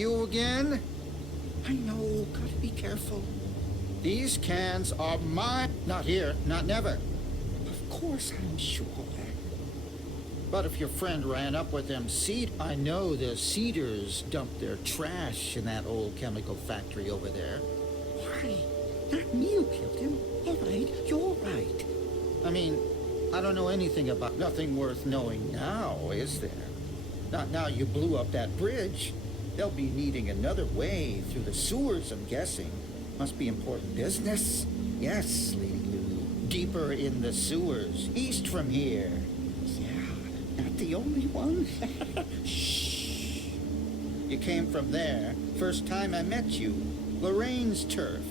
You again? I know, gotta be careful. These cans are mine. Not here, not never. Of course I'm sure. But if your friend ran up with them I know the Cedars dumped their trash in that old chemical factory over there. Why? Not me who killed him. All right, you're right. I mean, I don't know anything about nothing worth knowing now, is there? Not now you blew up that bridge. They'll be needing another way through the sewers, I'm guessing. Must be important business. Yes, Lady Lulu. Deeper in the sewers, east from here. Yeah, not the only one. Shh. You came from there. First time I met you. Lorraine's turf.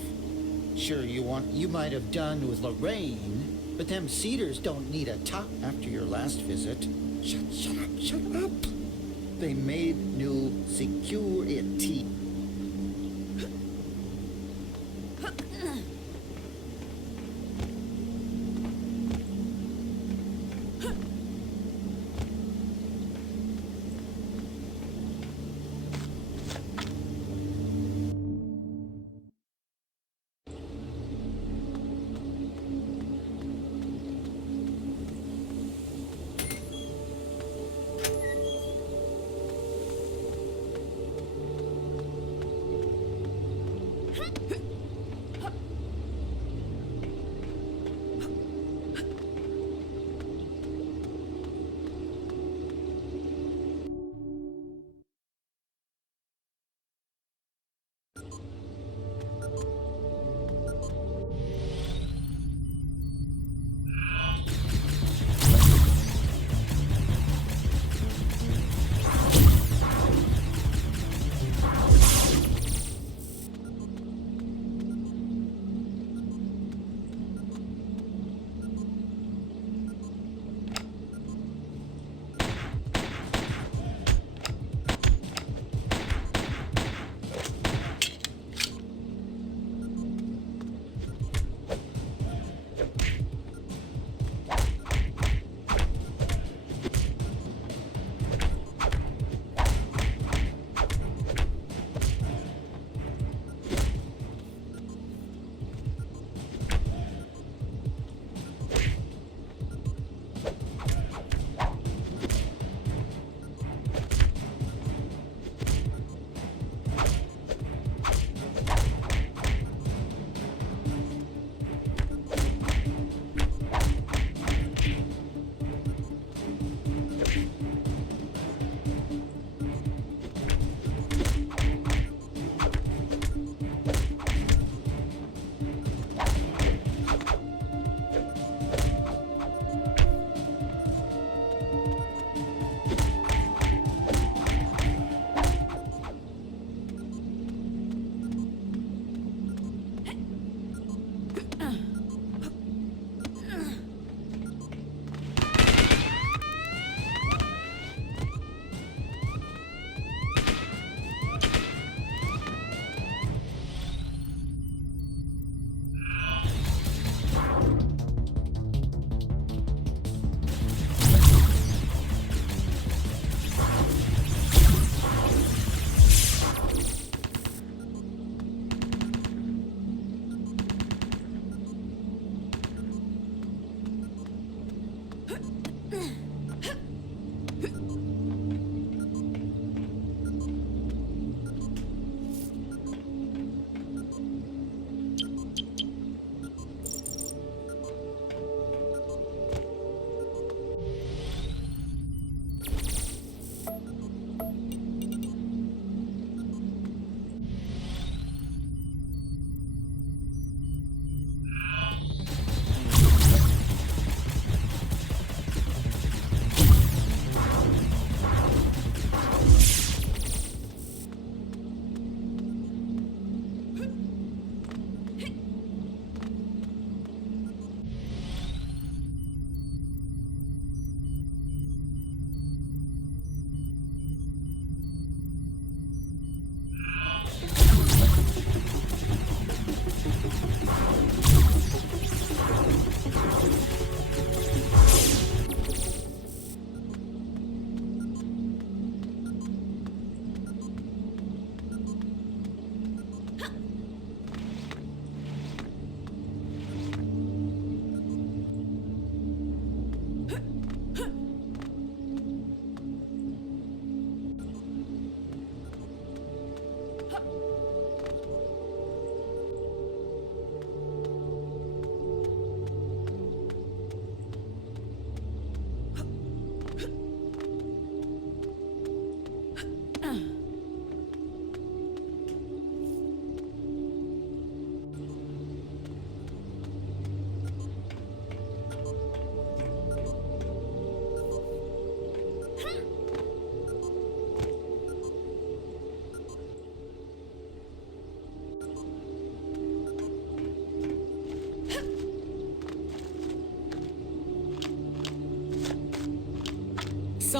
Sure, you might have done with Lorraine, but them Cedars don't need a top after your last visit. Shut up. They made new security.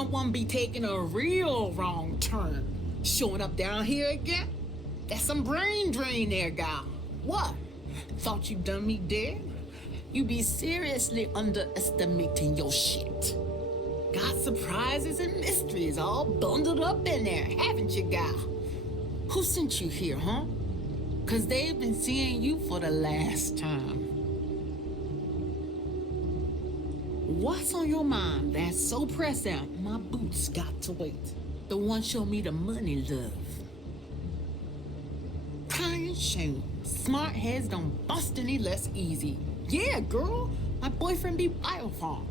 someone be taking a real wrong turn. Showing up down here again? That's some brain drain there, gal. What? Thought you done me dead? You be seriously underestimating your shit. Got surprises and mysteries all bundled up in there, haven't you, gal? Who sent you here, huh? 'Cause they've been seeing you for the last time. What's on your mind that's so pressing? My boots got to wait. The one show me the money, love. Crying shame. Smart heads don't bust any less easy. Yeah, girl, my boyfriend be biofarm.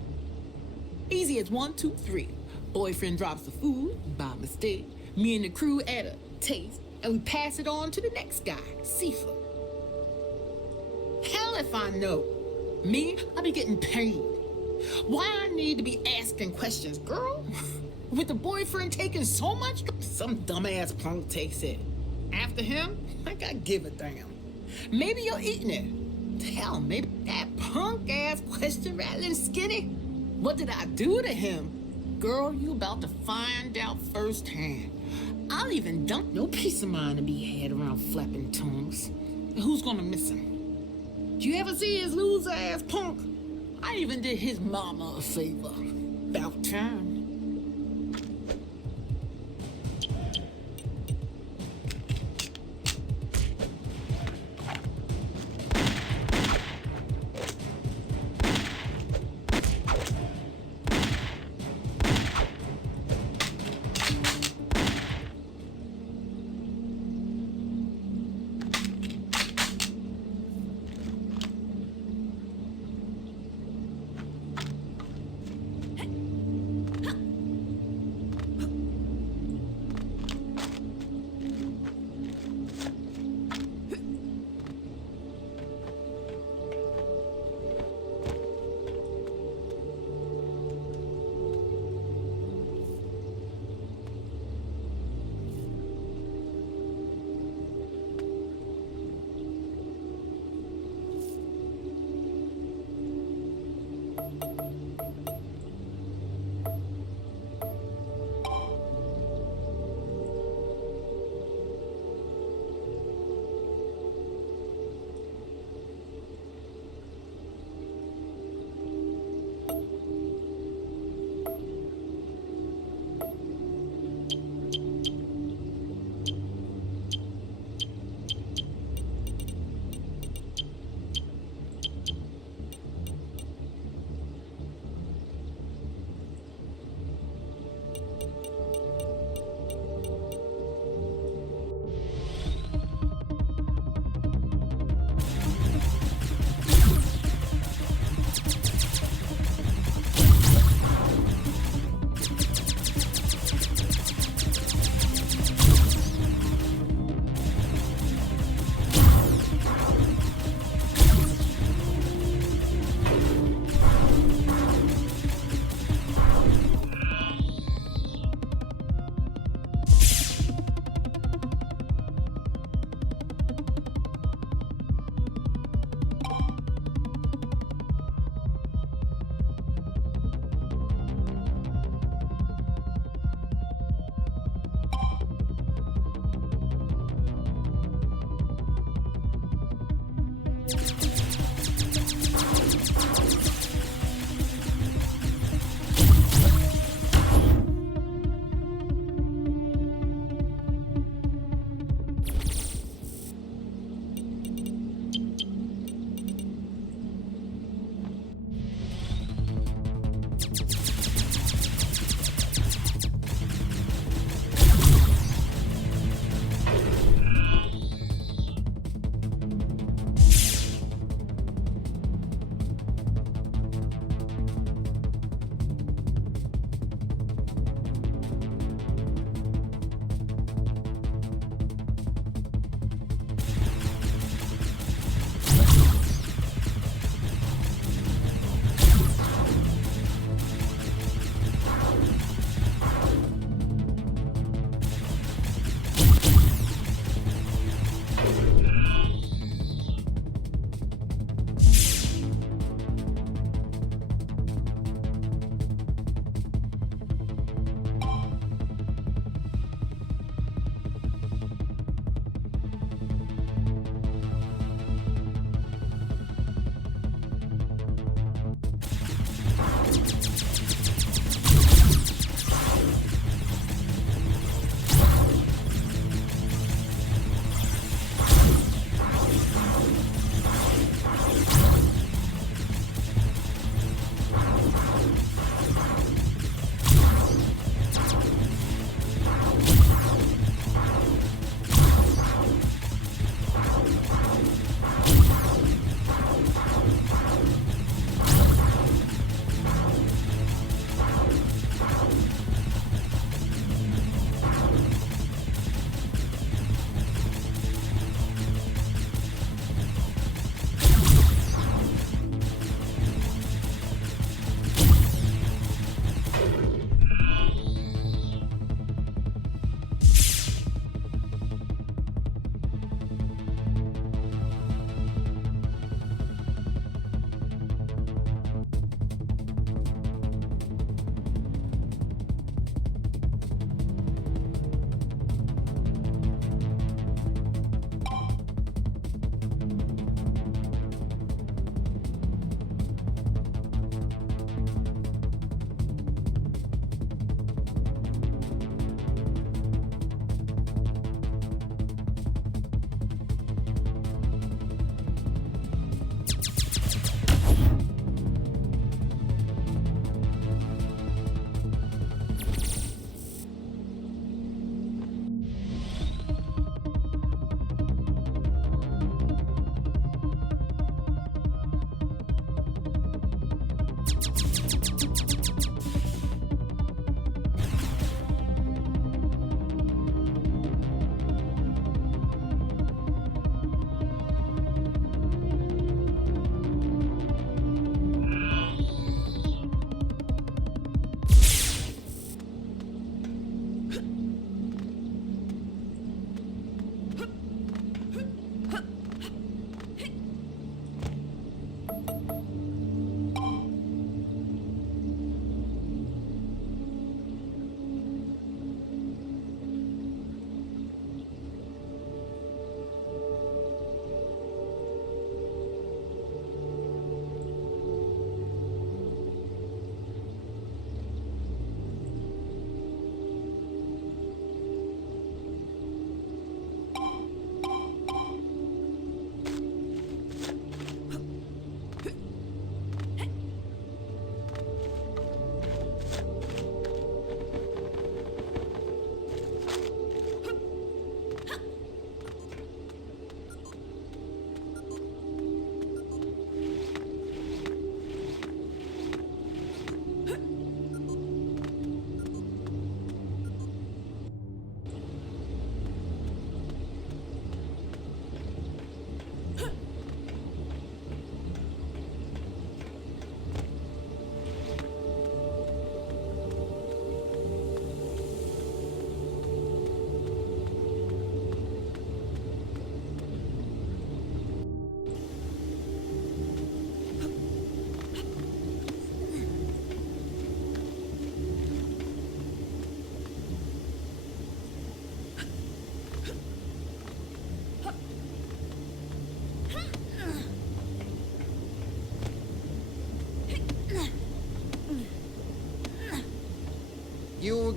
Easy as 1, 2, 3. Boyfriend drops the food by mistake. Me and the crew add a taste, and we pass it on to the next guy, Seafood. Hell if I know. Me, I be getting paid. Why I need to be asking questions, girl? With the boyfriend taking so much, some dumbass punk takes it. After him, like I give a damn. Maybe you're eating it. Hell, maybe that punk ass question rather than skinny. What did I do to him? Girl, you about to find out firsthand. I'll even dump no peace of mind to be had around flapping tongues. And who's gonna miss him? Did you ever see his loser ass punk? I even did his mama a favor. About time.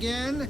again?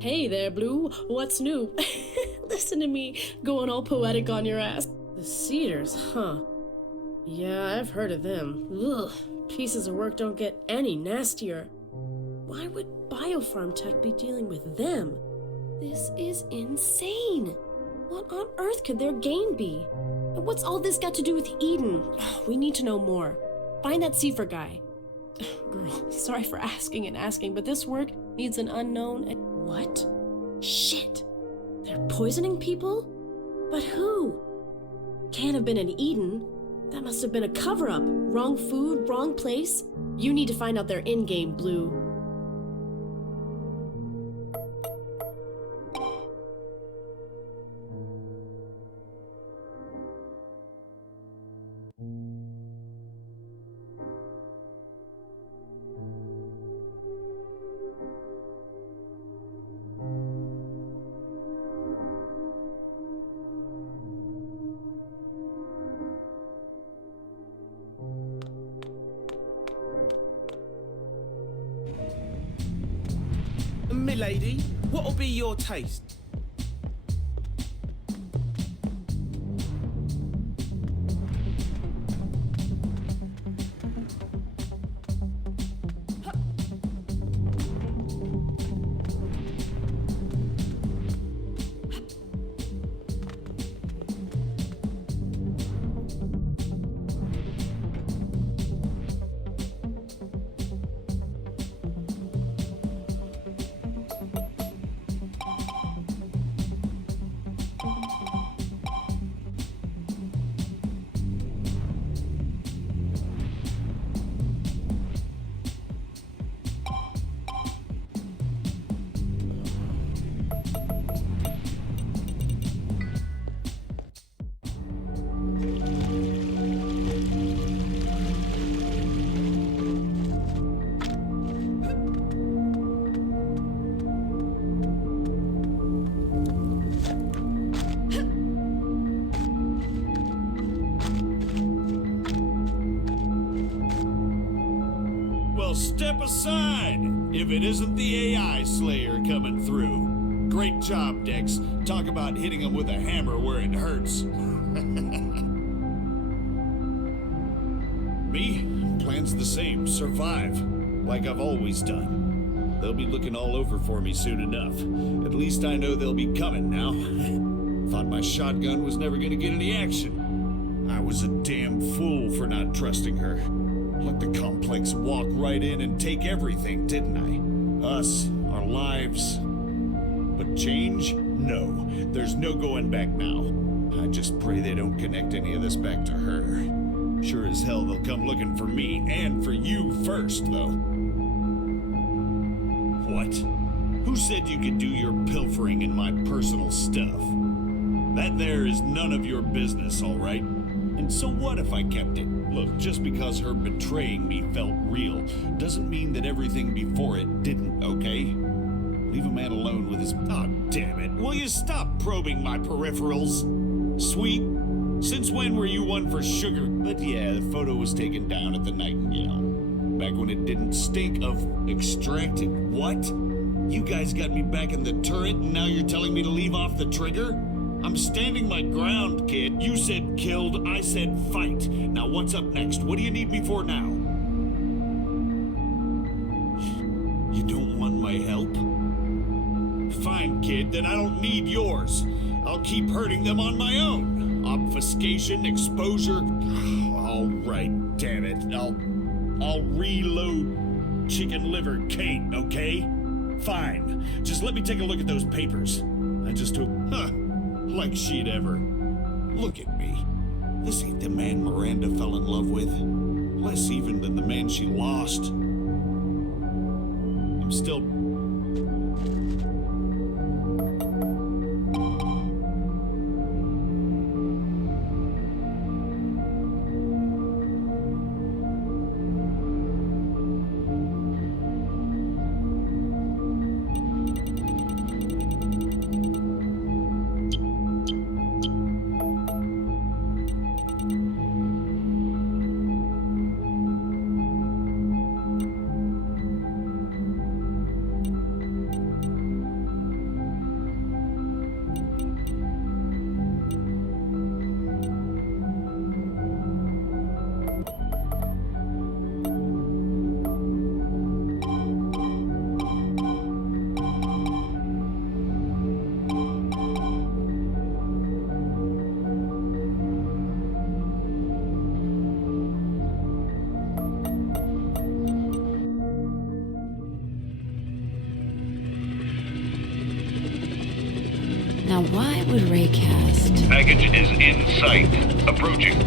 Hey there, Blue. What's new? Listen to me going all poetic on your ass. The Cedars, huh? Yeah, I've heard of them. Ugh, pieces of work don't get any nastier. Why would biofarm tech be dealing with them? This is insane. What on earth could their gain be? And what's all this got to do with Eden? We need to know more. Find that Seifer guy. Girl, sorry for asking, but this work needs an unknown and... What? Shit! They're poisoning people? But who? Can't have been in Eden. That must have been a cover-up. Wrong food, wrong place. You need to find out their in-game, Blue. Milady, what'll be your taste? Step aside if it isn't the AI Slayer coming through. Great job, Dex. Talk about hitting him with a hammer where it hurts. Me? Plan's the same. Survive. Like I've always done. They'll be looking all over for me soon enough. At least I know they'll be coming now. Thought my shotgun was never gonna get any action. I was a damn fool for not trusting her. Let the complex walk right in and take everything, didn't I? Us, our lives. But change? No. There's no going back now. I just pray they don't connect any of this back to her. Sure as hell they'll come looking for me and for you first, though. What? Who said you could do your pilfering in my personal stuff? That there is none of your business, all right? And so what if I kept it? Look, just because her betraying me felt real doesn't mean that everything before it didn't, okay? Leave a man alone with his... Oh, damn it. Will you stop probing my peripherals? Sweet, since when were you one for sugar? But yeah, the photo was taken down at the Nightingale. Back when it didn't stink of extracted. What? You guys got me back in the turret and now you're telling me to leave off the trigger? I'm standing my ground, kid. You said killed, I said fight. Now what's up next? What do you need me for now? You don't want my help? Fine, kid, then I don't need yours. I'll keep hurting them on my own. Obfuscation, exposure. All right, damn it. I'll reload Chicken Liver Kate, okay? Fine. Just let me take a look at those papers. I just took... Like she'd ever. Look at me. This ain't the man Miranda fell in love with. Less even than the man she lost. I'm still... Now, why would Raycast Package is in sight. Approaching.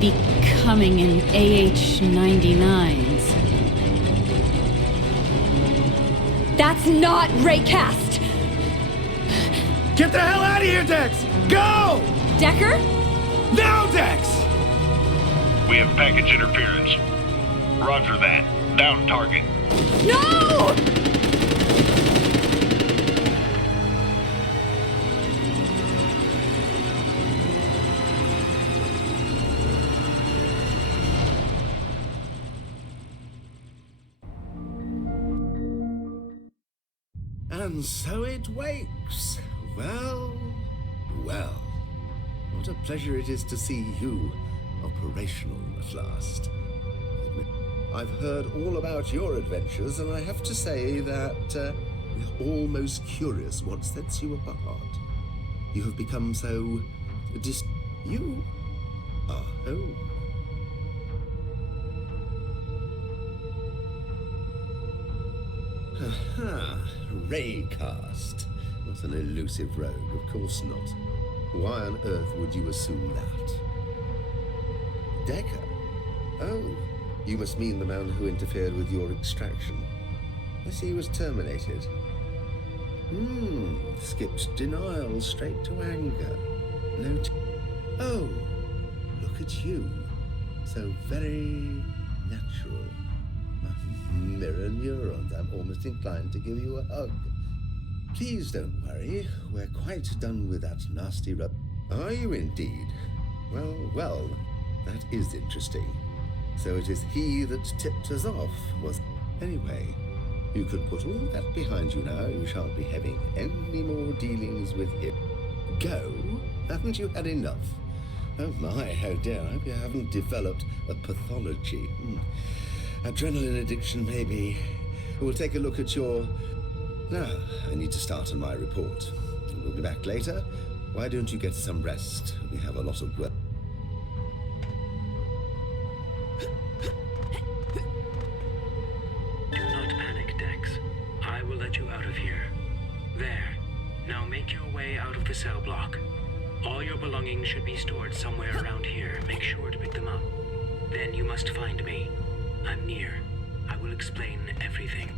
be coming in AH-99s? That's not Raycast! Get the hell out of here, Dex! Go! Decker? Now, Dex! We have package interference. Roger that. Down target. No! And so it wakes. Well, well. What a pleasure it is to see you operational at last. I've heard all about your adventures, and I have to say that we're almost curious what sets you apart. You have become so You are home. Aha, Raycast. What an elusive rogue, of course not. Why on earth would you assume that? Decker? Oh, you must mean the man who interfered with your extraction. I see he was terminated. Skipped denial straight to anger. Oh, look at you. So very natural. Mirror neurons. I'm almost inclined to give you a hug. Please don't worry. We're quite done with that nasty rub. Are you indeed? Well, that is interesting. So it is he that tipped us off, was... Anyway, you can put all that behind you now. You shan't be having any more dealings with him. Go? Haven't you had enough? Oh my, how dare. I hope you haven't developed a pathology. Adrenaline addiction, maybe. We'll take a look at your... Now, I need to start on my report. We'll be back later. Why don't you get some rest? We have a lot of work. Do not panic, Dex. I will let you out of here. There. Now make your way out of the cell block. All your belongings should be stored somewhere around here. Make sure to pick them up. Then you must find me. I'm near. I will explain everything.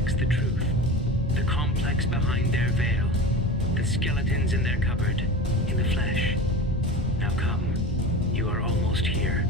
Dex the truth. The complex behind their veil. The skeletons in their cupboard. In the flesh. Now come. You are almost here.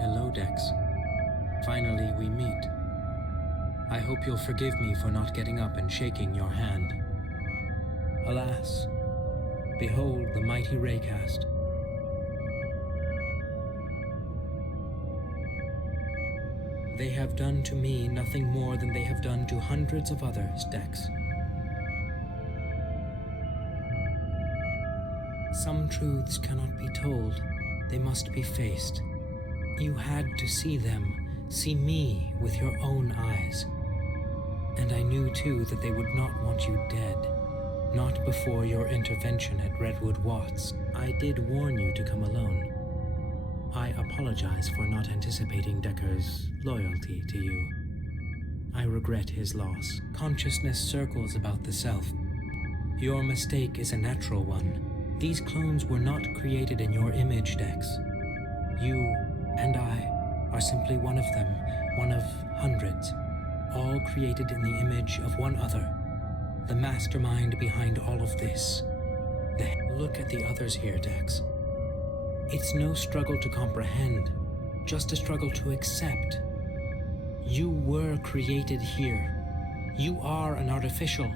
Hello, Dex. Finally, we meet. I hope you'll forgive me for not getting up and shaking your hand. Alas, behold the mighty Raycast. They have done to me nothing more than they have done to hundreds of others, Dex. Some truths cannot be told, they must be faced. You had to see them, see me with your own eyes. And I knew too that they would not want you dead. Not before your intervention at Redwood Watts. I did warn you to come alone. I apologize for not anticipating Decker's loyalty to you. I regret his loss. Consciousness circles about the self. Your mistake is a natural one. These clones were not created in your image, Dex. You and I are simply one of them, one of hundreds, all created in the image of one other, the mastermind behind all of this. Look at the others here, Dex. It's no struggle to comprehend, just a struggle to accept. You were created here. You are an artificial.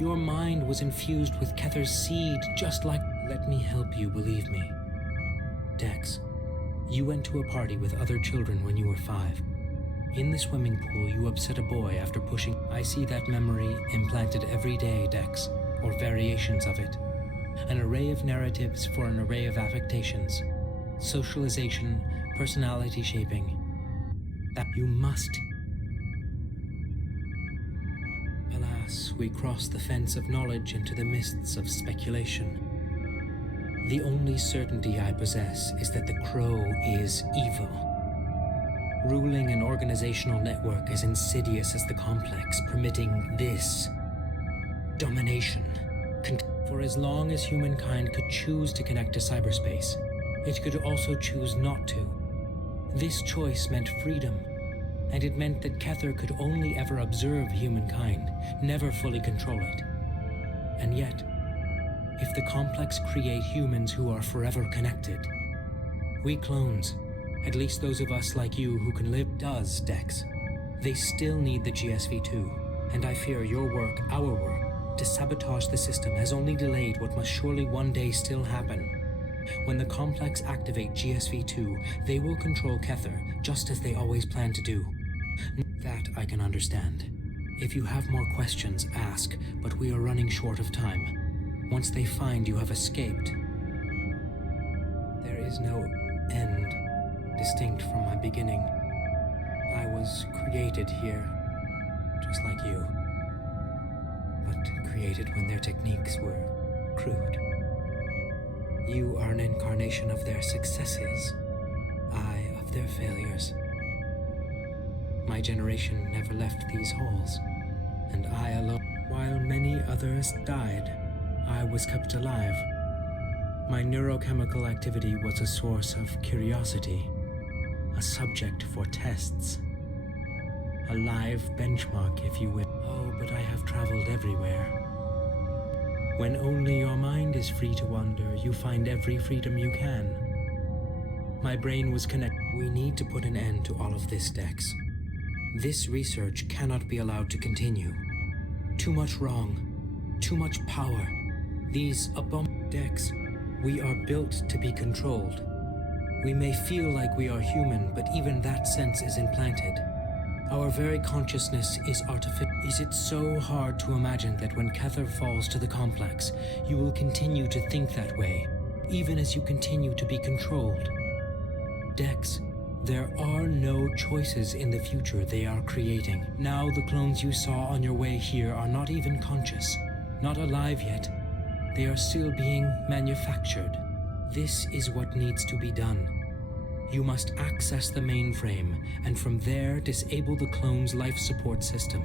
Your mind was infused with Kether's seed, just like... Let me help you believe me. Dex, you went to a party with other children when you were 5. In the swimming pool, you upset a boy after pushing... I see that memory implanted every day, Dex, or variations of it. An array of narratives for an array of affectations. Socialization, personality shaping. That you must... Alas, we cross the fence of knowledge into the mists of speculation. The only certainty I possess is that the Crow is evil. Ruling an organizational network as insidious as the complex, permitting this domination. For as long as humankind could choose to connect to cyberspace, it could also choose not to. This choice meant freedom, and it meant that Kether could only ever observe humankind, never fully control it. And yet, if the complex create humans who are forever connected, we clones, at least those of us like you who can live, does, Dex. They still need the GSV-2, and I fear your work, our work, to sabotage the system has only delayed what must surely one day still happen. When the complex activate GSV-2, they will control Kether, just as they always plan to do. That I can understand. If you have more questions, ask, but we are running short of time. Once they find you have escaped, there is no end distinct from my beginning. I was created here, just like you. But created when their techniques were crude. You are an incarnation of their successes, I of their failures. My generation never left these halls, and I alone. While many others died, I was kept alive. My neurochemical activity was a source of curiosity, a subject for tests. A live benchmark, if you will. Oh, but I have traveled everywhere. When only your mind is free to wander, you find every freedom you can. My brain was connected. We need to put an end to all of this, Dex. This research cannot be allowed to continue. Too much wrong. Too much power. These Dex, we are built to be controlled. We may feel like we are human, but even that sense is implanted. Our very consciousness is artificial. Is it so hard to imagine that when Kether falls to the complex, you will continue to think that way, even as you continue to be controlled? Dex, there are no choices in the future they are creating. Now the clones you saw on your way here are not even conscious, not alive yet. They are still being manufactured. This is what needs to be done. You must access the mainframe, and from there disable the clone's life support system.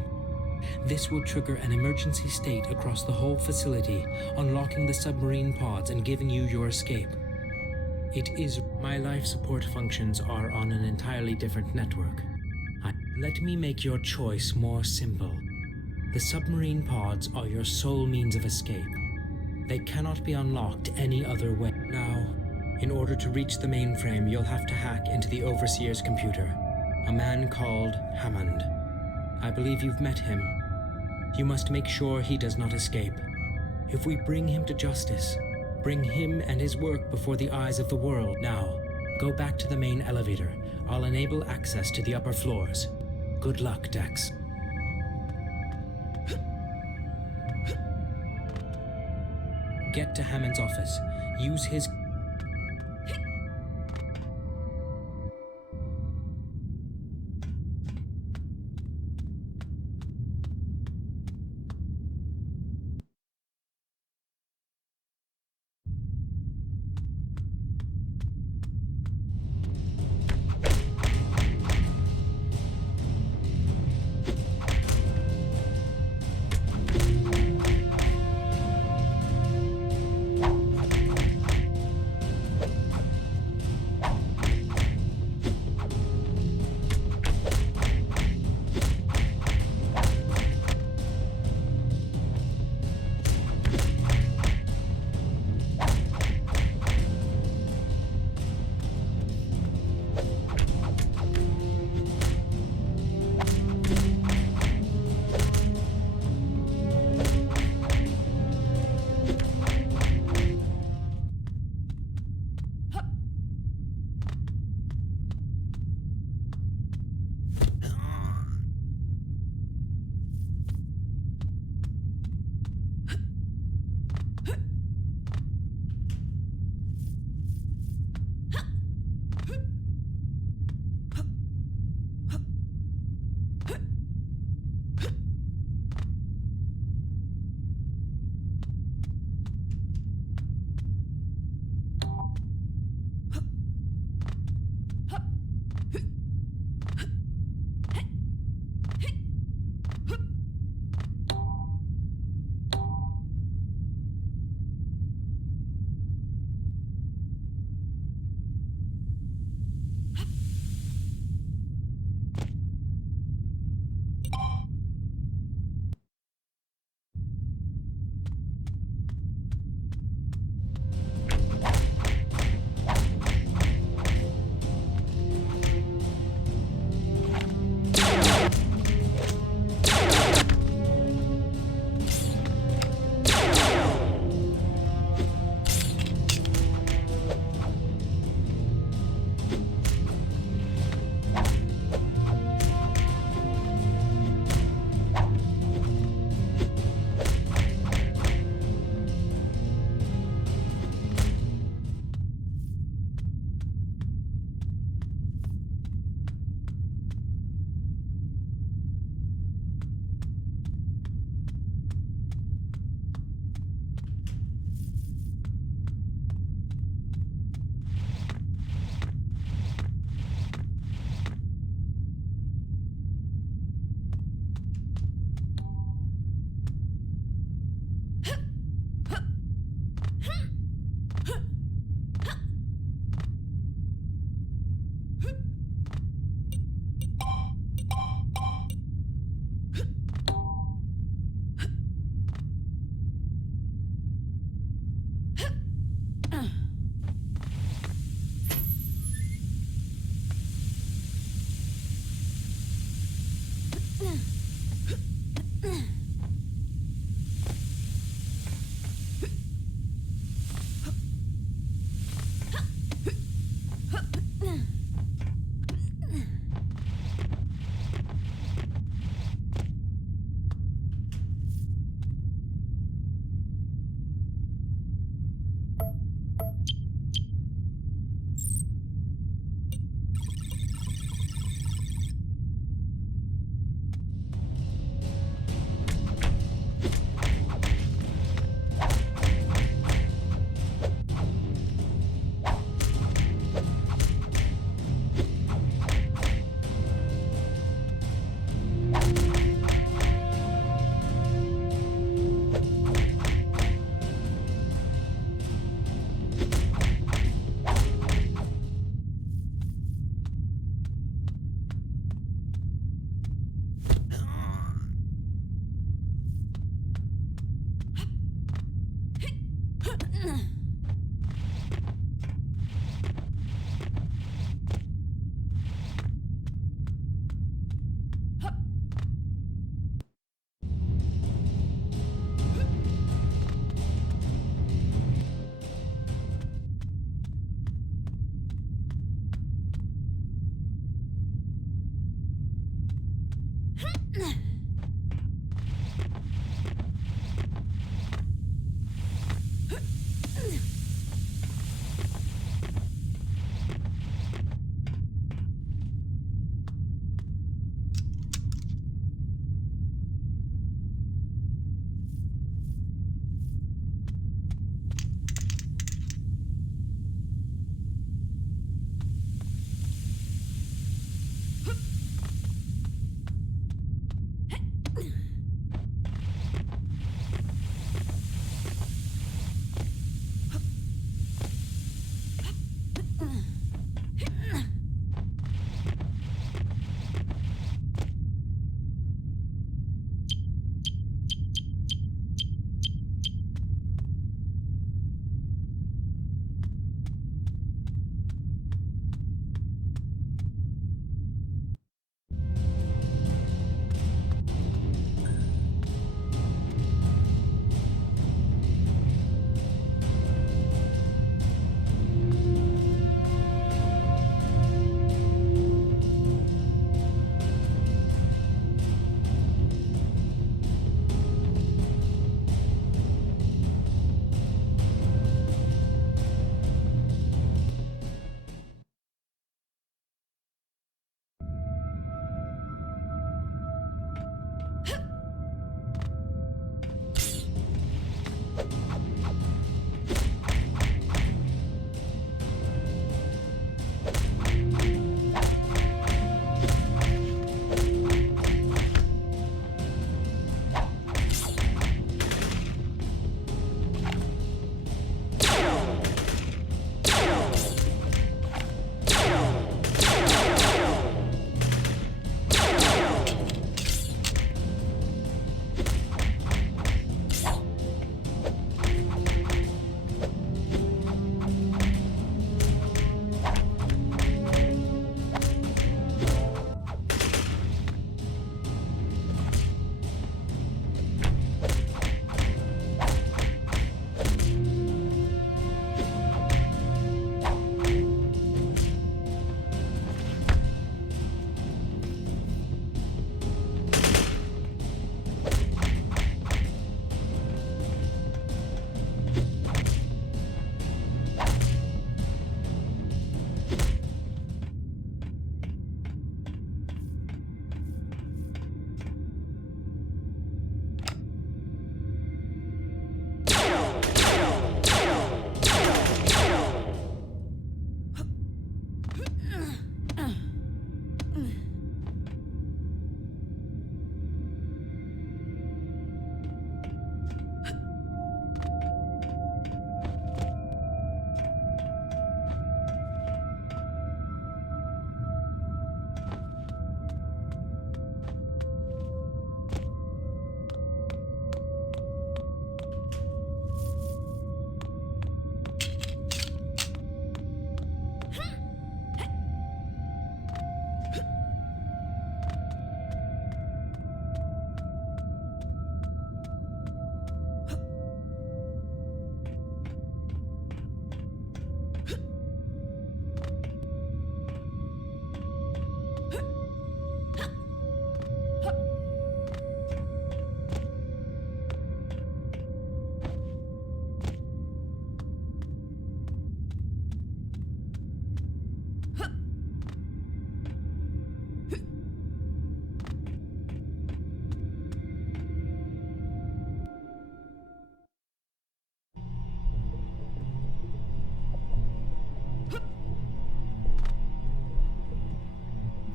This will trigger an emergency state across the whole facility, unlocking the submarine pods and giving you your escape. My life support functions are on an entirely different network. Let me make your choice more simple. The submarine pods are your sole means of escape. They cannot be unlocked any other way. Now, In order to reach the mainframe, you'll have to hack into the Overseer's computer. A man called Hammond. I believe you've met him. You must make sure he does not escape. If we bring him to justice, bring him and his work before the eyes of the world. Now, go back to the main elevator. I'll enable access to the upper floors. Good luck, Dex. Get to Hammond's office. Use his...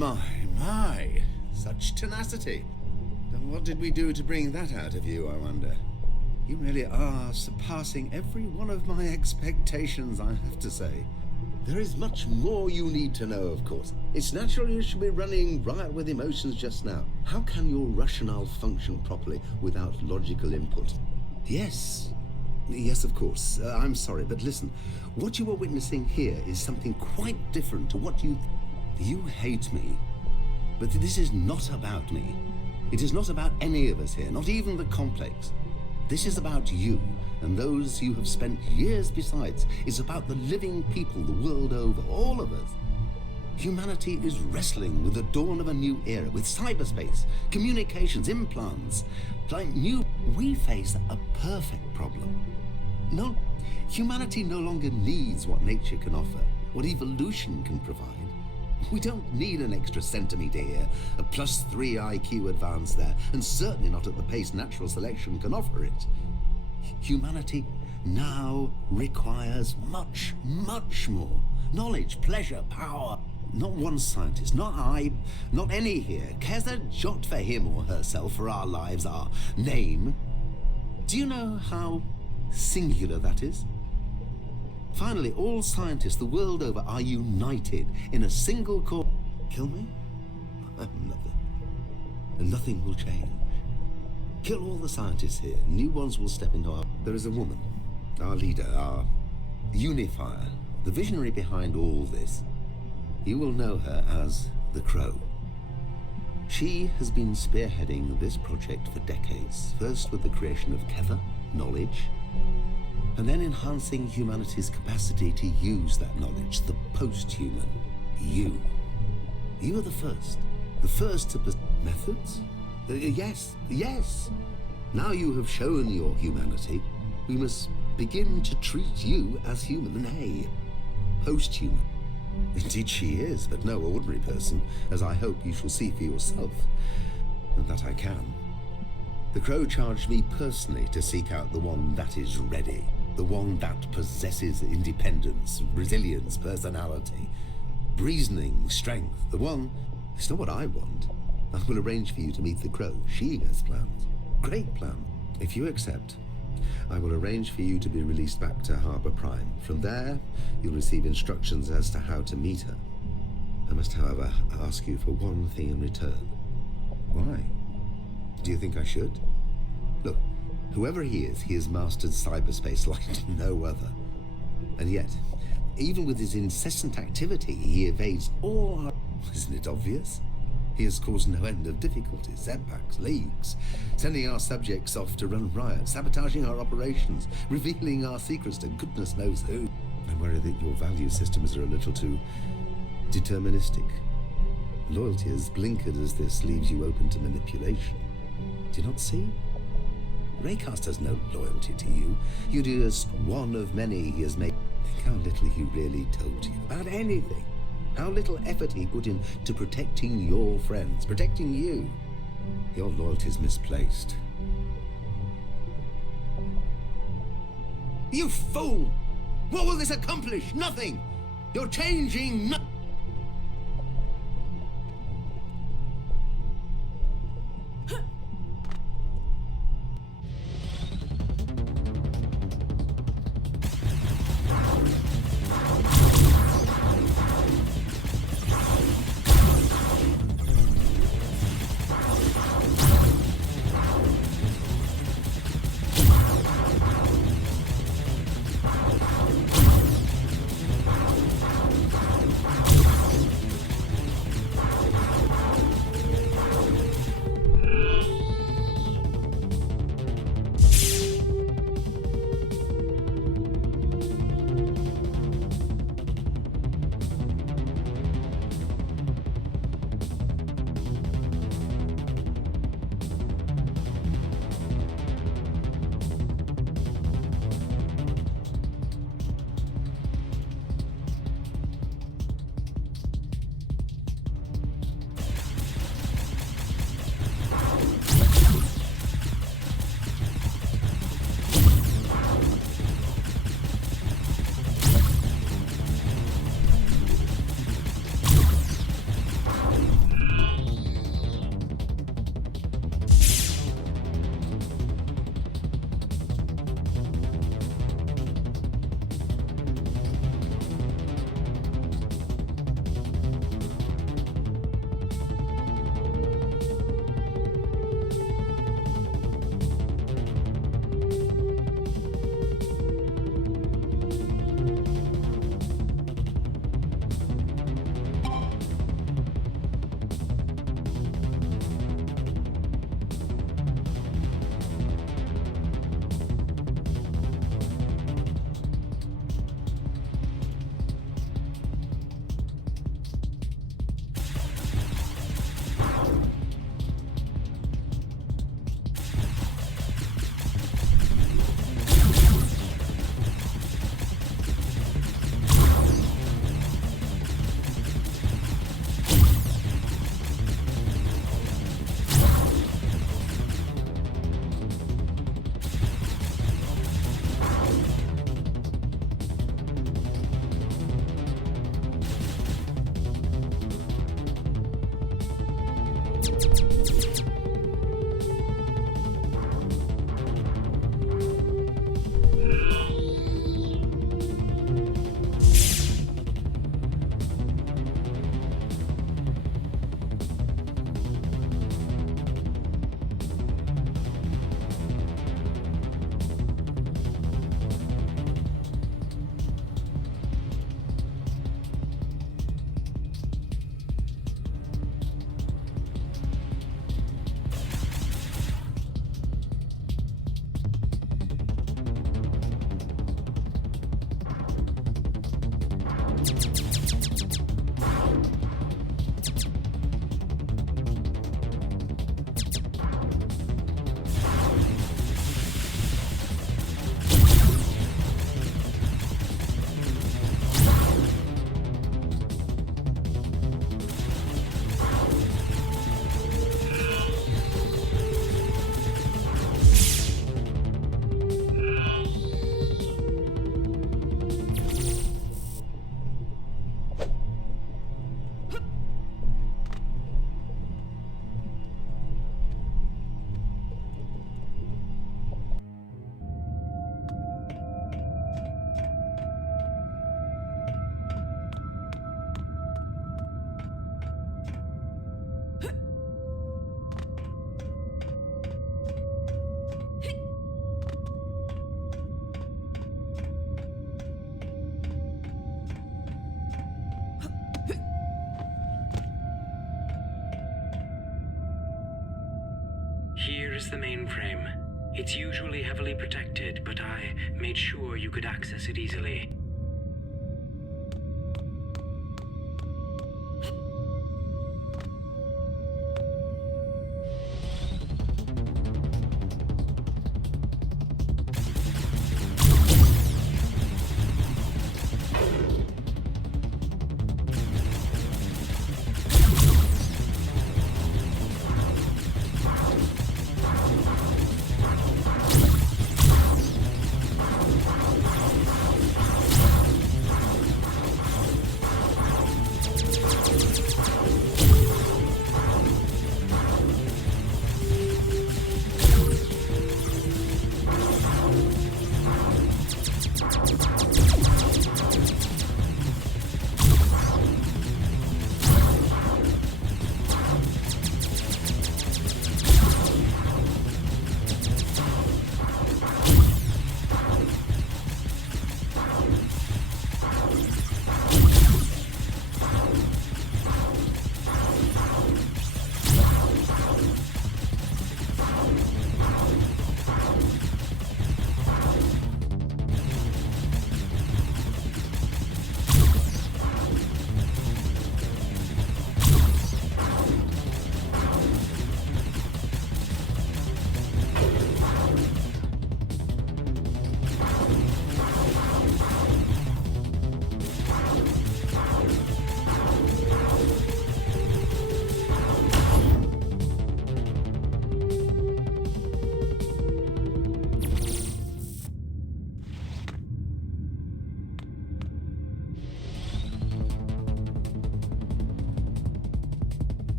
My. Such tenacity. And what did we do to bring that out of you, I wonder? You really are surpassing every one of my expectations, I have to say. There is much more you need to know, of course. It's natural you should be running riot with emotions just now. How can your rationale function properly without logical input? Yes, of course. I'm sorry, but listen. What you are witnessing here is something quite different to what you... You hate me. But this is not about me. It is not about any of us here, not even the complex. This is about you, and those you have spent years besides. It's about the living people the world over, all of us. Humanity is wrestling with the dawn of a new era, with cyberspace, communications, implants. We face a perfect problem. No, humanity no longer needs what nature can offer, what evolution can provide. We don't need an extra centimeter here, a +3 IQ advance there, and certainly not at the pace natural selection can offer it. Humanity now requires much, much more. Knowledge, pleasure, power. Not one scientist, not I, not any here, cares a jot for him or herself, for our lives, our name. Do you know how singular that is? Finally, all scientists the world over are united in a single core. Kill me? Nothing. And nothing will change. Kill all the scientists here. New ones will step into our... There is a woman, our leader, our unifier, the visionary behind all this. You will know her as the Crow. She has been spearheading this project for decades, first with the creation of Kether, knowledge, and then enhancing humanity's capacity to use that knowledge, the post-human, you. You are the first to methods? Yes. Now you have shown your humanity, we must begin to treat you as human, nay, post-human. Indeed she is, but no ordinary person, as I hope you shall see for yourself, and that I can. The Crow charged me personally to seek out the one that is ready, the one that possesses independence, resilience, personality, reasoning, strength, the one... It's not what I want. I will arrange for you to meet the Crow. She has plans. Great plan. If you accept, I will arrange for you to be released back to Harbour Prime. From there, you'll receive instructions as to how to meet her. I must, however, ask you for one thing in return. Why? Do you think I should? Look, whoever he has mastered cyberspace like no other. And yet, even with his incessant activity, he evades all our... Isn't it obvious? He has caused no end of difficulties, setbacks, leaks, sending our subjects off to run riot, sabotaging our operations, revealing our secrets to goodness knows who. I worry that your value systems are a little too deterministic. Loyalty as blinkered as this leaves you open to manipulation. Do you not see? Raycast has no loyalty to you. You're just one of many he has made. Think how little he really told you about anything. How little effort he put into protecting your friends, protecting you. Your loyalty is misplaced. You fool! What will this accomplish? Nothing! You're changing nothing! Here's the mainframe. It's usually heavily protected, but I made sure you could access it easily.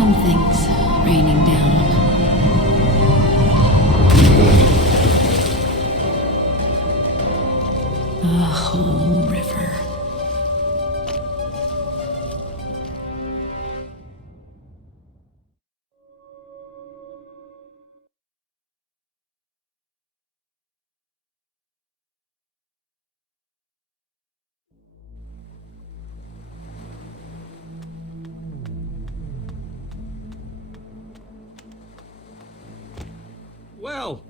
Something's raining down. A whole river. Well,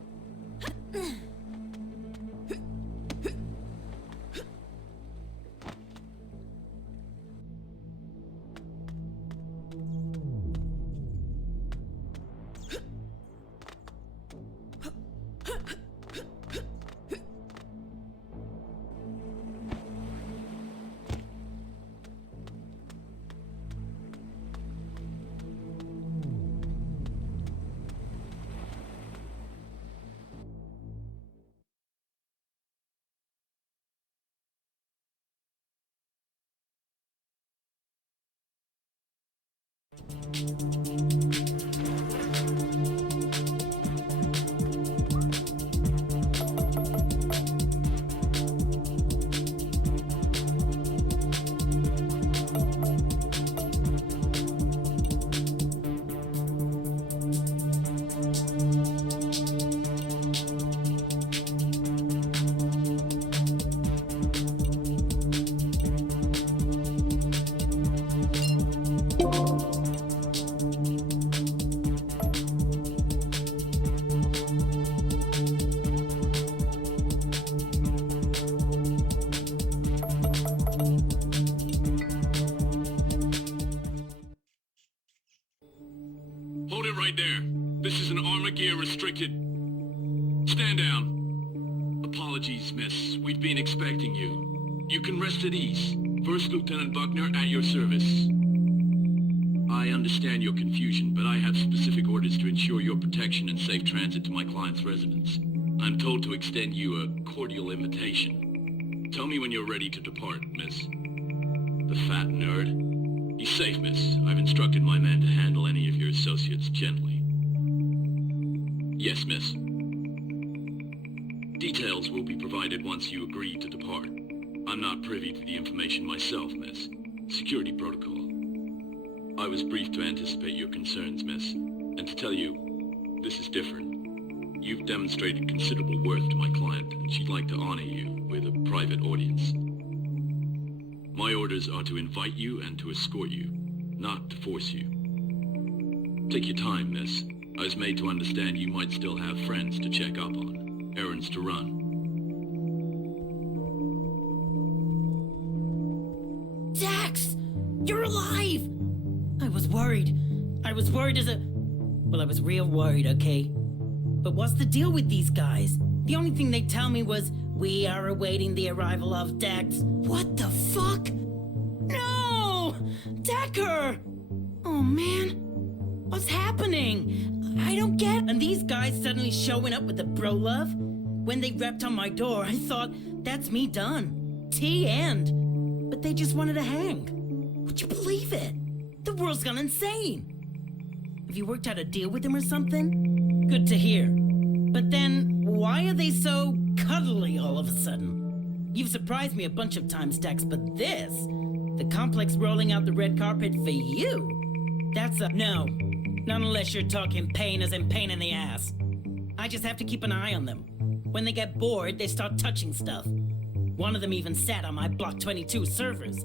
Hold it right there. This is an armor gear restricted. Stand down. Apologies, miss. We've been expecting you. You can rest at ease. First Lieutenant Buckner at your service. I understand your confusion, but I have specific orders to ensure your protection and safe transit to my client's residence. I'm told to extend you a cordial invitation. Tell me when you're ready to depart, miss. The fat nerd. Be safe, miss. I've instructed my men to handle any of your associates gently. Yes, miss. Details will be provided once you agree to depart. I'm not privy to the information myself, miss. Security protocol. I was briefed to anticipate your concerns, miss, and to tell you, this is different. You've demonstrated considerable worth to my client, and she'd like to honor you with a private audience. My orders are to invite you and to escort you, not to force you. Take your time, miss. I was made to understand you might still have friends to check up on, errands to run. Dax! You're alive! I was worried. I was worried as a... Well, I was real worried, okay? But what's the deal with these guys? The only thing they tell me was, we are awaiting the arrival of Dax. What the fuck? No! Decker! Oh, man. What's happening? I don't get... And these guys suddenly showing up with the bro love? When they rapped on my door, I thought, that's me done. T-end. But they just wanted to hang. Would you believe it? The world's gone insane. Have you worked out a deal with them or something? Good to hear. But then, why are they so cuddly all of a sudden? You've surprised me a bunch of times, Dex, but this... The complex rolling out the red carpet for you? That's a... No. Not unless you're talking pain as in pain in the ass. I just have to keep an eye on them. When they get bored, they start touching stuff. One of them even sat on my Block 22 servers.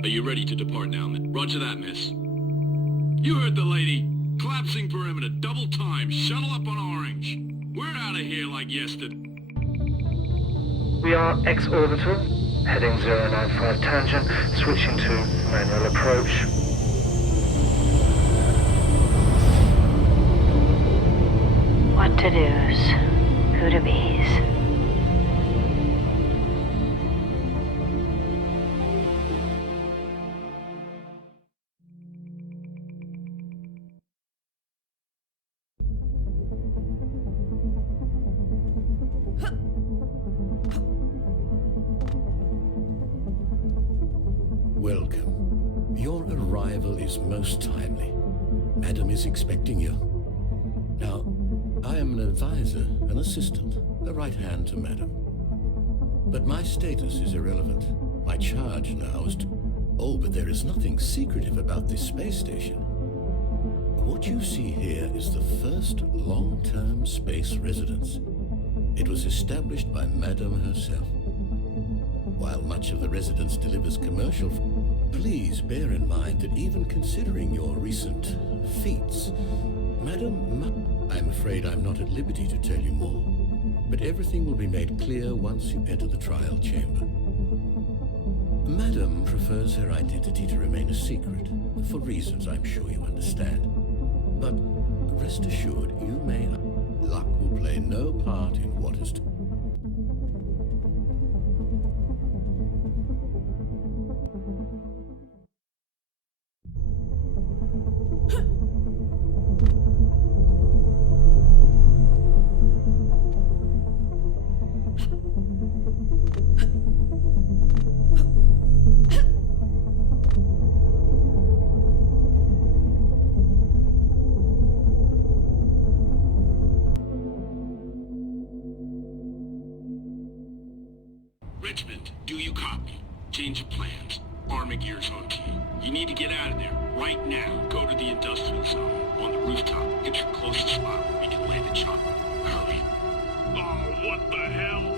Are you ready to depart now, miss? Roger that, miss. You heard the lady. Collapsing perimeter, double time, shuttle up on orange. We're out of here like yesterday. We are ex-orbital, heading 095 tangent, switching to manual approach. What to do's, who to be's. Welcome. Your arrival is most timely. Madam is expecting you. Now, I am an advisor, an assistant, a right hand to Madam. But my status is irrelevant. My charge now is to... Oh, but there is nothing secretive about this space station. What you see here is the first long-term space residence. It was established by Madam herself. While much of the residence delivers commercial, please bear in mind that even considering your recent feats, Madam, I'm afraid I'm not at liberty to tell you more, but everything will be made clear once you enter the trial chamber. Madam prefers her identity to remain a secret, for reasons I'm sure you understand. But rest assured, you may... Luck will play no part in what is to... Richmond, do you copy? Change of plans. Armor gear's on key. You need to get out of there, right now. Go to the industrial zone, on the rooftop. It's the closest spot where we can land a chopper. Hurry. Oh, what the hell?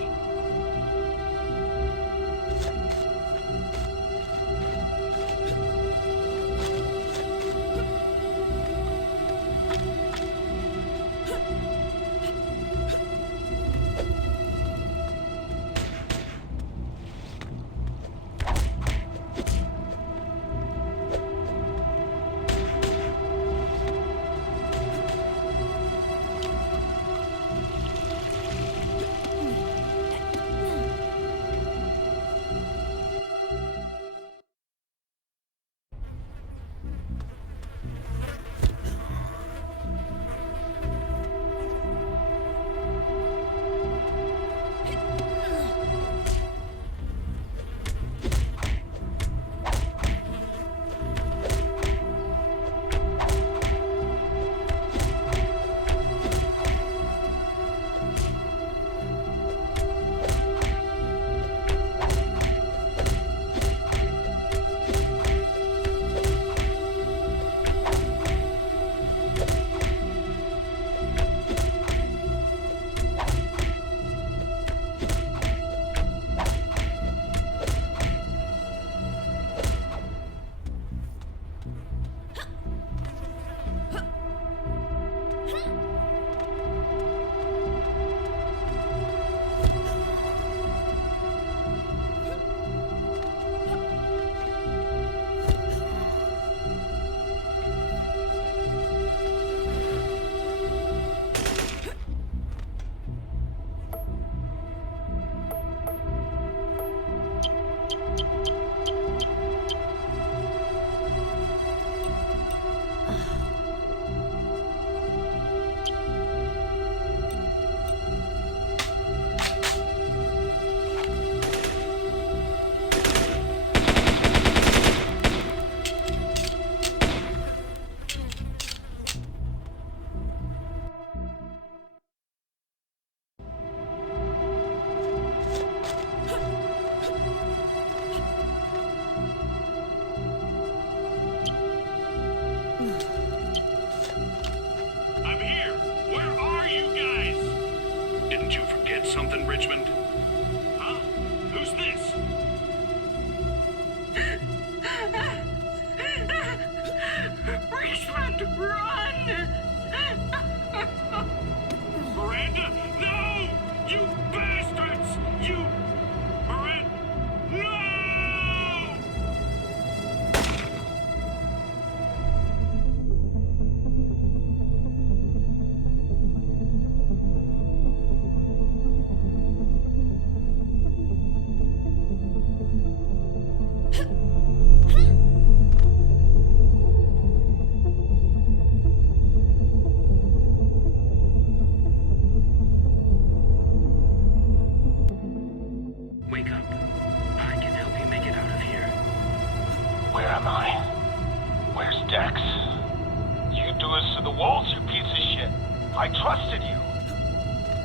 I trusted you.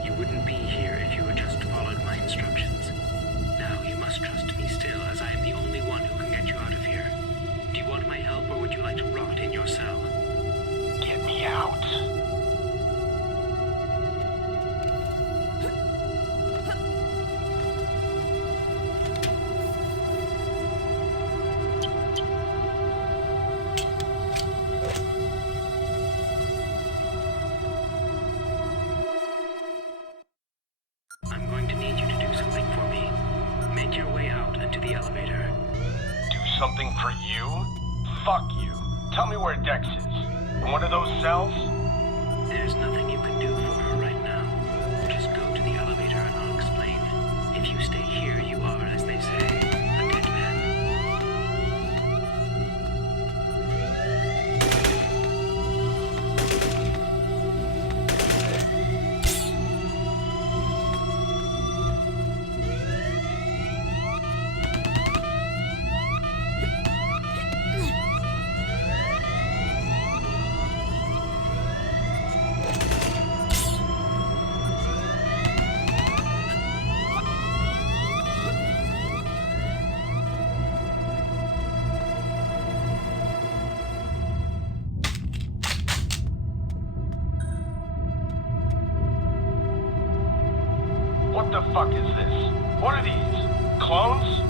You wouldn't be here if you had just followed my instructions. Now you must trust me still, as I am the only one who can get you out of here. Do you want my help, or would you like to rot in your cell? Get me out. I'm going to need you to do something for me. Make your way out into the elevator. Do something for you? Fuck you. Tell me where Dex is. In one of those cells? There's nothing you can do for her right now. Just go to the elevator and I'll explain. If you stay here, you are, as they say, a dead man. What the fuck is this? What are these? Clones?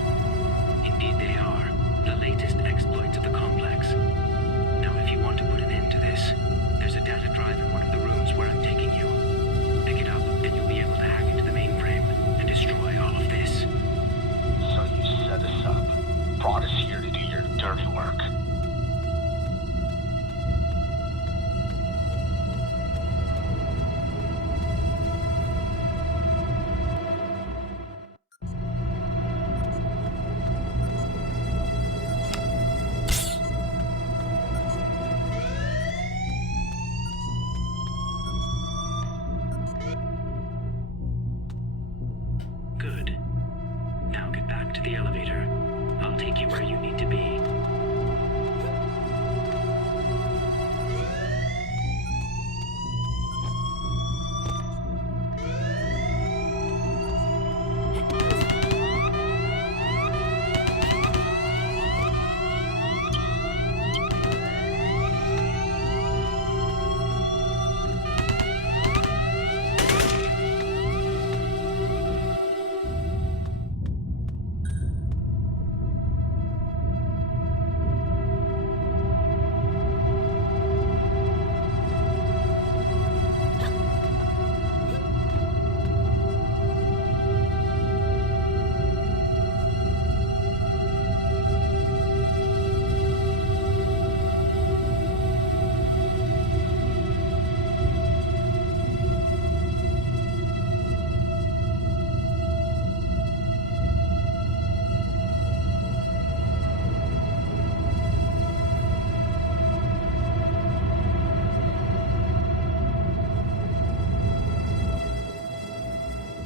Indeed they are. The latest exploits of the complex. Now, if you want to put an end to this, there's a data drive in one of the rooms where I'm taking you. Pick it up, and you'll be able to hack into the mainframe and destroy all of this. So you set us up. Brought us here to do your dirty work. Good. Now get back to the elevator. I'll take you where you need to be.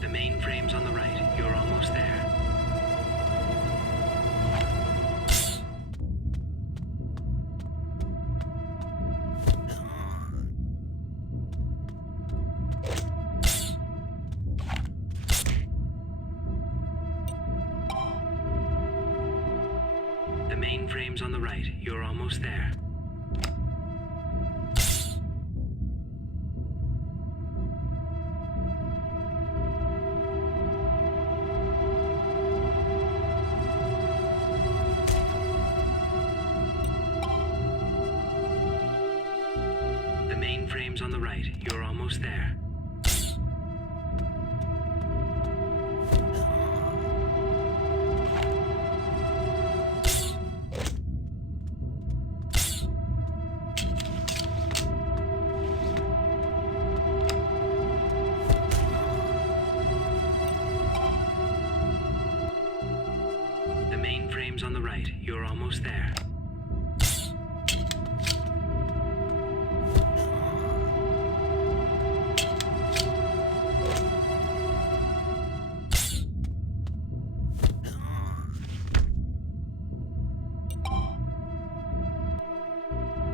The mainframe's on the right. You're almost there. The mainframe's on the right. You're almost there. The mainframe's on the right. You're almost there. The mainframe's on the right. You're almost there.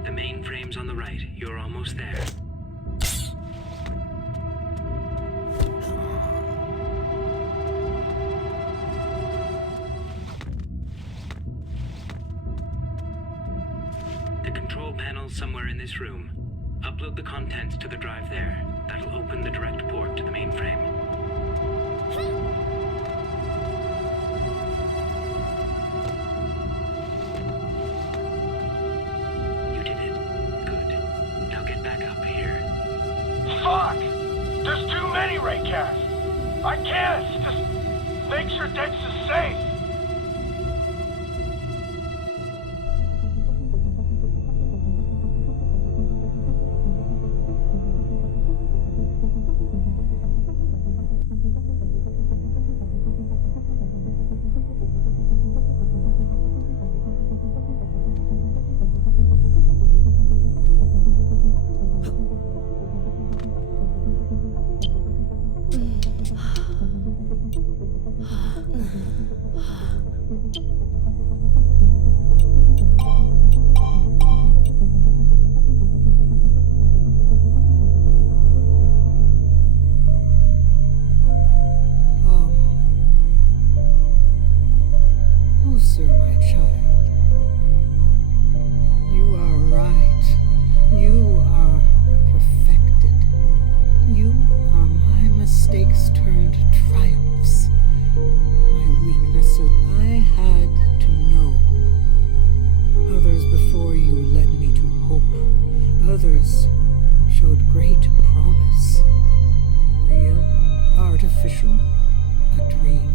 The mainframe's on the right. You're almost there. panel somewhere in this room. Upload the contents to the drive there. That'll open the direct port to the mainframe. You did it. Good. Now get back up here. Fuck! There's too many raycasts! I can't! Just make sure Dex is safe! Closer, my child. You are right. You are perfected. You are my mistakes turned triumphs. My weaknesses. I had to know. Others before you led me to hope. Others showed great promise. Real, artificial, a dream.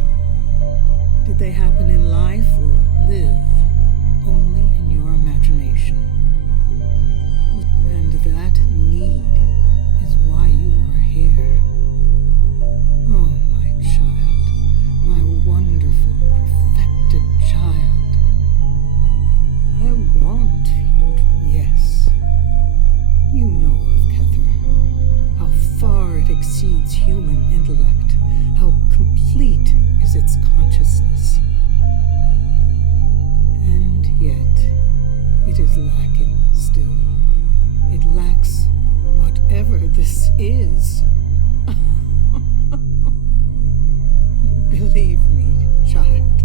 Did they happen in life or live only in your imagination? And that need is why you are here. Oh, my child, my wonderful, perfected child. I want you to... Yes, you know of Kether, how far it exceeds human intellect, how complete is its consciousness. And yet, it is lacking still. It lacks whatever this is. Believe me, child,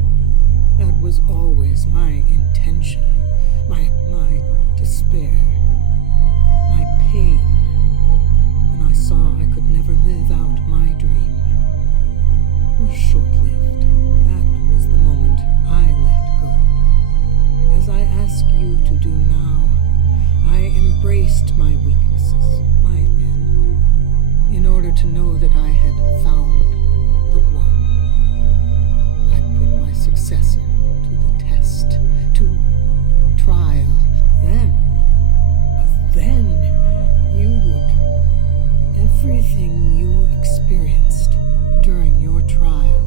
that was always my intention, my despair, my pain, when I saw I could never live out my dream. Was short-lived. That was the moment I let go. As I ask you to do now, I embraced my weaknesses, my end, in order to know that I had found the one. I put my successor to the test, to trial. Then you would... Everything you experienced during your trial,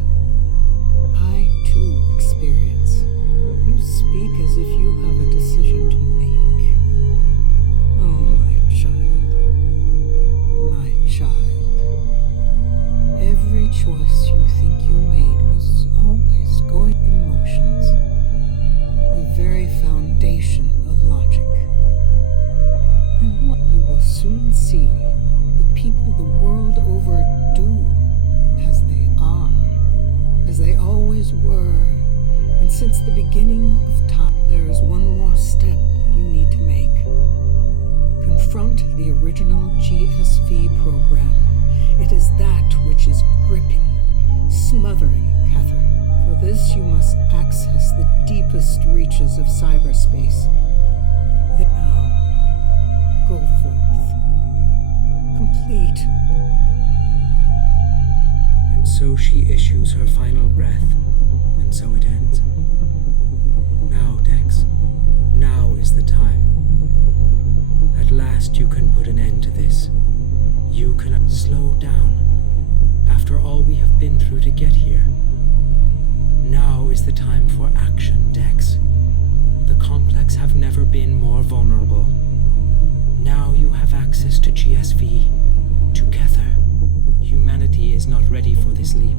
I too experience. You speak as if you have a decision to make. Oh, my child. Every choice you think you made was always going emotions, the very foundation of logic. And what you will soon see that people the world over do as they are, as they always were, and since the beginning of time, there is one more step you need to make. Confront the original GSV program. It is that which is gripping, smothering Kether. For this you must access the deepest reaches of cyberspace. Now, go forth. Complete. And so she issues her final breath, and so it ends. Now, Dex, now is the time. At last you can put an end to this. You can slow down. After all we have been through to get here. Now is the time for action, Dex. The complex have never been more vulnerable. Now you have access to GSV, to Kether. Humanity is not ready for this leap.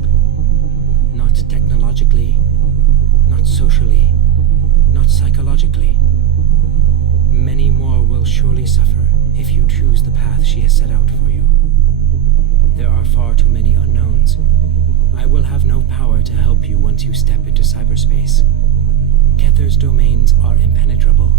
Not technologically, not socially, not psychologically. Many more will surely suffer if you choose the path she has set out for you. There are far too many unknowns. I will have no power to help you once you step into cyberspace. Kether's domains are impenetrable.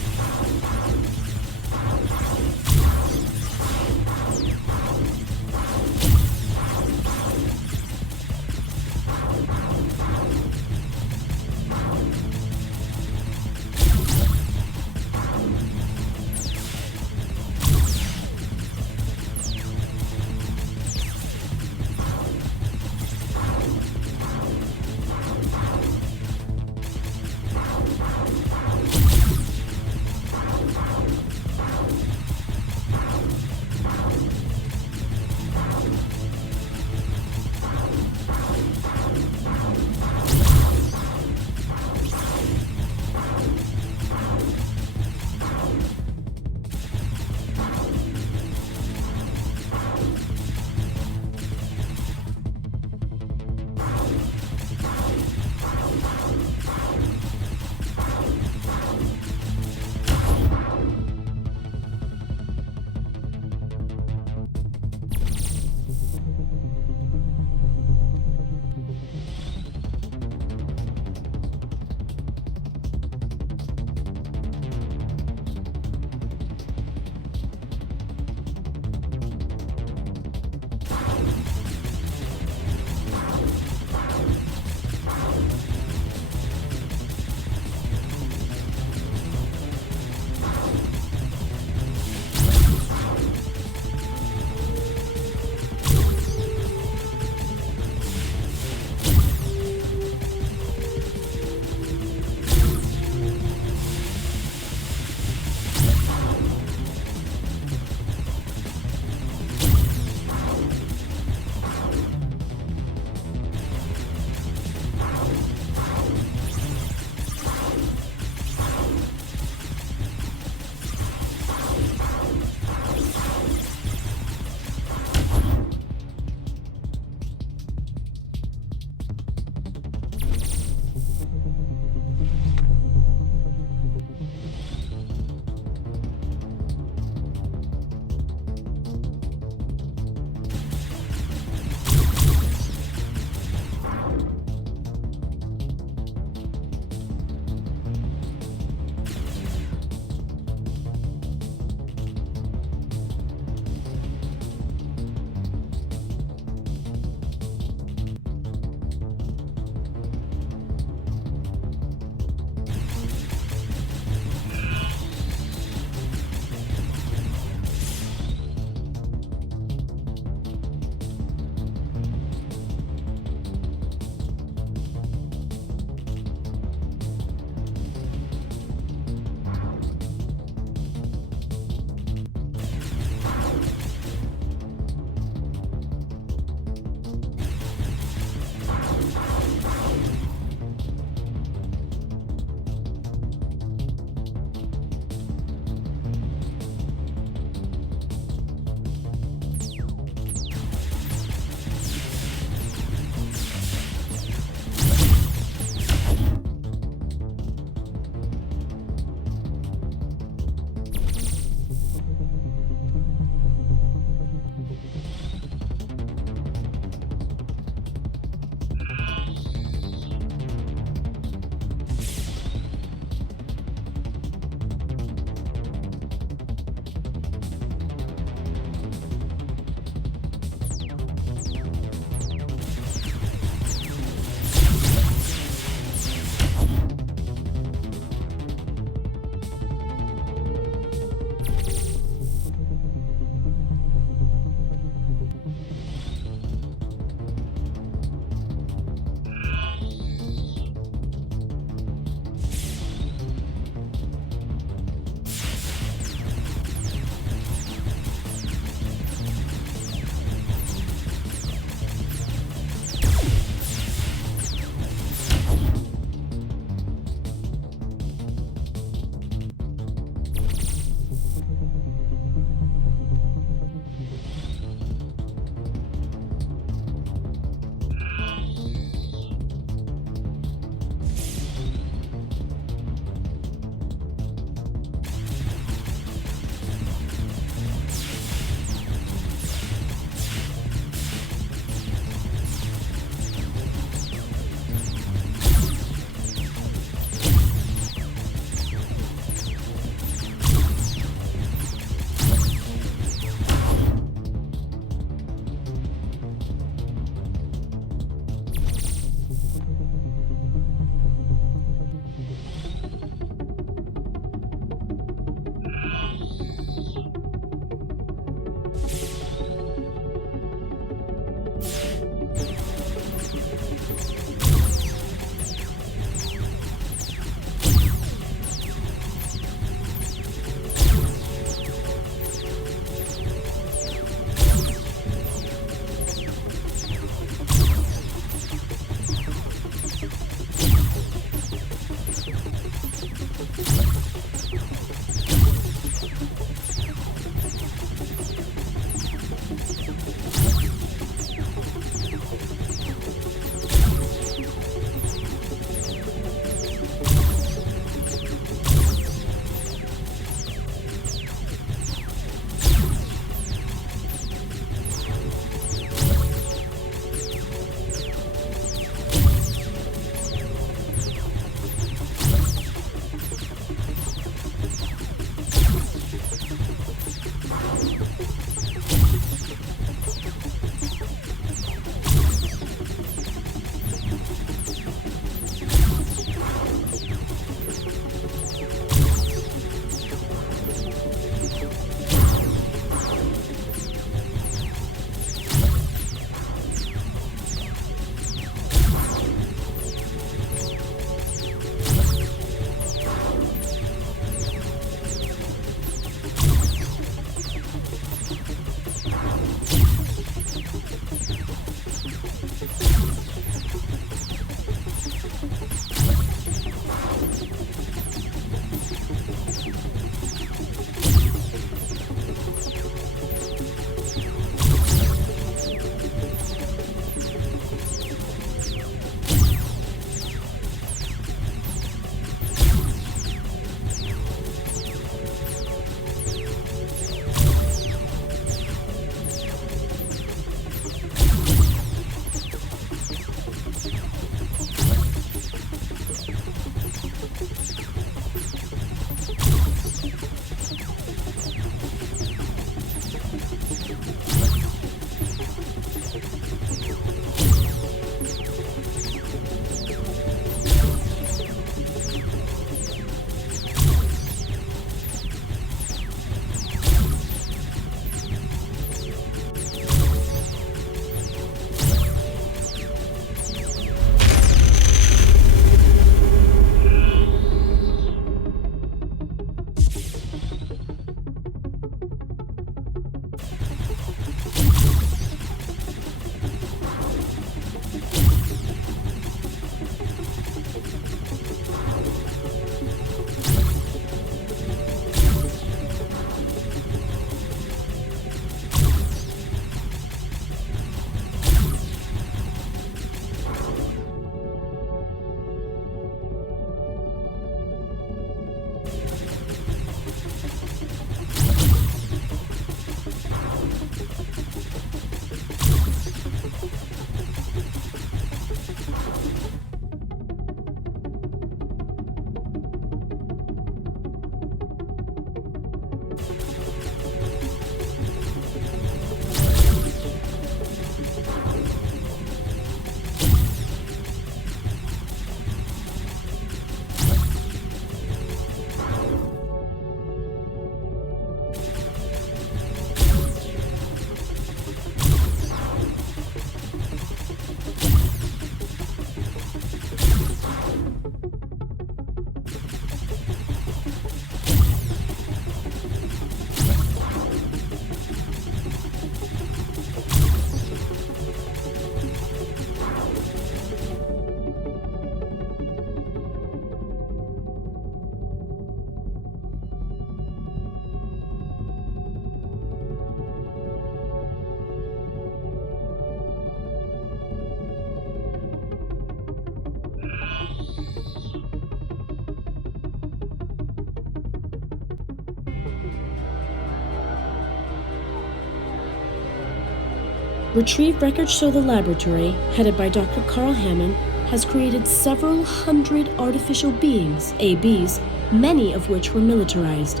Retrieved records show the laboratory, headed by Dr. Carl Hammond, has created several hundred artificial beings, ABs, many of which were militarized.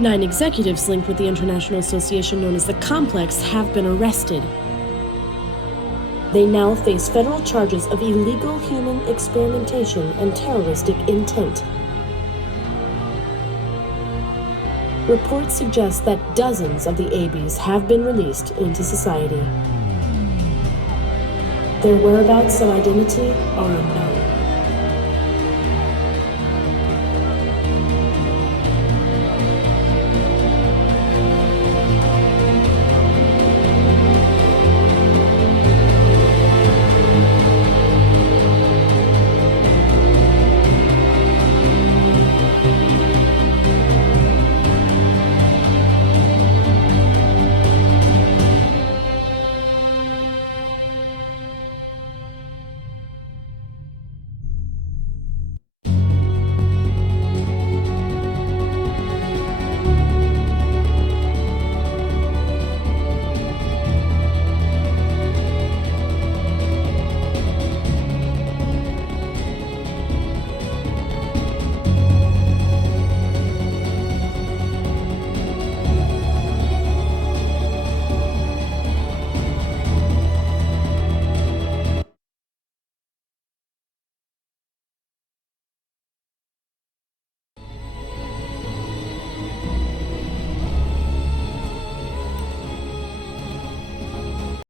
9 executives linked with the international association known as the Complex have been arrested. They now face federal charges of illegal human experimentation and terroristic intent. Reports suggest that dozens of the ABs have been released into society. Their whereabouts and identity are unknown.